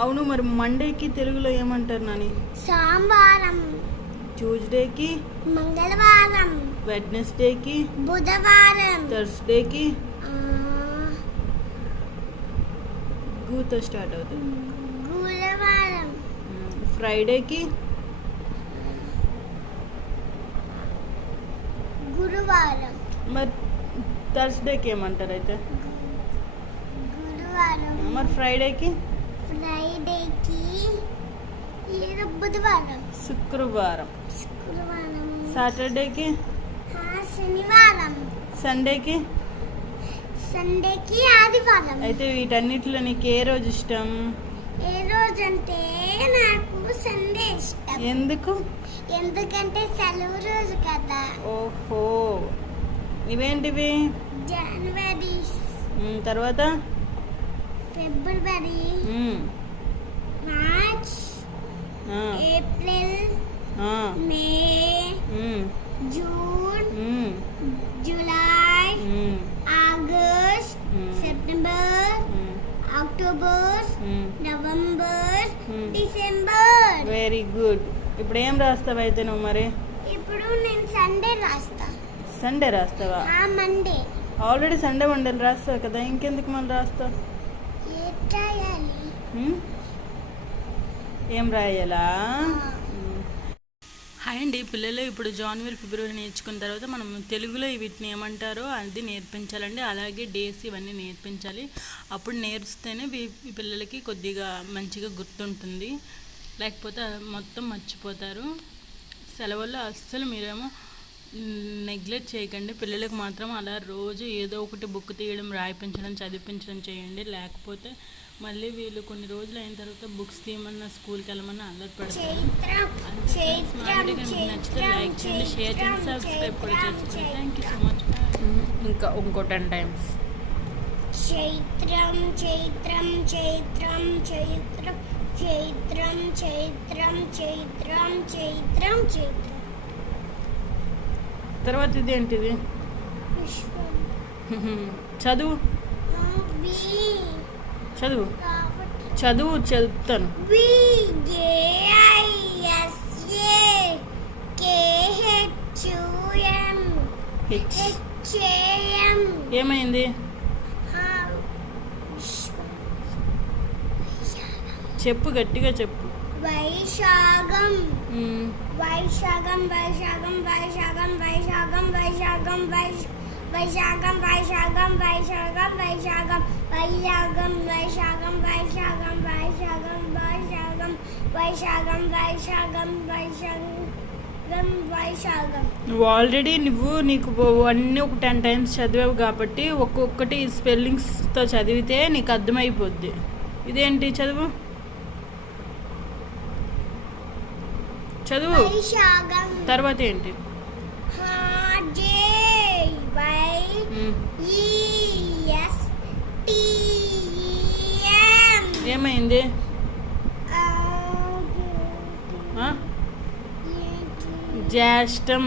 అవును, మరి మండేకి తెలుగులో ఏమంటారు నాని? సోమవారం. ట్యూస్డేకి మంగళవారం. వెడ్నెస్డేకి బుధవారం. థర్స్డేకి ఆ, గూతో స్టార్ట్ అవుతుంది. గురువారం. ఫ్రైడేకి గురువారం. మరి థర్స్డేకి ఏమంటారు అయితే? గురువారం. మరి ఫ్రైడేకి ఫ్రైడేకి ఏదో బుధవారం. శుక్రవారం. శుక్రవారం. సాటర్డేకి శనివారం. సండేకి సండేకి ఆదివారం. అయితే వీటన్నిటిలో నీకు ఏ రోజు ఇష్టం? ఏ రోజు అంటే నాకు సండే ఇష్టం. ఎందుకు? ఎందుకంటే సెలవు రోజు కదా. ఓహో, ఇవేంటివి? జనవరి, తర్వాత ఫిబ్రవరి, March, April, May, June, July, August, September, October, November, December. Very good. ఇప్పుడు ఏం రాస్తావు అయితే నువ్వు మరి? ఇప్పుడు నేను సండే రాస్తా. సండే రాస్తావా? మండే. ఆల్రెడీ సండే మండేలు రాస్తావు కదా, ఇంకెందుకు మళ్ళీ రాస్తావు? ఏం రాయాలా? హాయ్ అండి పిల్లలు, ఇప్పుడు జనవరి ఫిబ్రవరి నేర్చుకున్న తర్వాత మనం తెలుగులో వీటిని ఏమంటారో అది నేర్పించాలండి. అలాగే డేస్ ఇవన్నీ నేర్పించాలి. అప్పుడు నేర్పిస్తేనే ఈ పిల్లలకి కొద్దిగా మంచిగా గుర్తుంటుంది, లేకపోతే మొత్తం మర్చిపోతారు. సెలవుల్లో అస్సలు మీరేమో నెగ్లెక్ట్ చేయకండి. పిల్లలకు మాత్రం అలా రోజు ఏదో ఒకటి బుక్ తీయడం, రాయిపించడం, చదివించడం చేయండి. లేకపోతే మళ్ళీ వీళ్ళు కొన్ని రోజులు అయిన తర్వాత బుక్స్ తీయమన్నా స్కూల్కి వెళ్ళమన్నా అల్లరి పెడతారు. నచ్చితే లైక్ చేయండి, షేర్ చేయండి, సబ్స్క్రైబ్ కూడా చేసుకోండి. Thank you so much. ఇంకా ఇంకో 10 times. చైత్రం చైత్రం చైత్రం చైత్రం చైత్రం చైత్రం చైత్రం చైత్రం చైత్రం. తర్వాత ఇదేంటిది? చదువు చదువు చదువు చెప్తాను. ఏమైంది? చెప్పు, గట్టిగా చెప్పు. వైశాఖం. వైశాఖం వైశాఖం వైశాఖం వైశాఖం వైశాఖం వైశాఖం వైశాఖం వైశాఖం వైశాఖం వైశాఖం వైశాఖం వైశాఖం వైశాఖం వైశాఖం వైశాఖం వైశాఖం వైశాఖం వైశాఖం. నువ్వు ఆల్రెడీ నీకు అన్నీ ఒక 10 times చదివావు కాబట్టి ఒక్కొక్కటి స్పెల్లింగ్స్తో చదివితే నీకు అర్థమైపోద్ది. ఇదేంటి? చదువు చదువు. తర్వాత ఏంటి? ఏమైంది? జ్యేష్టం.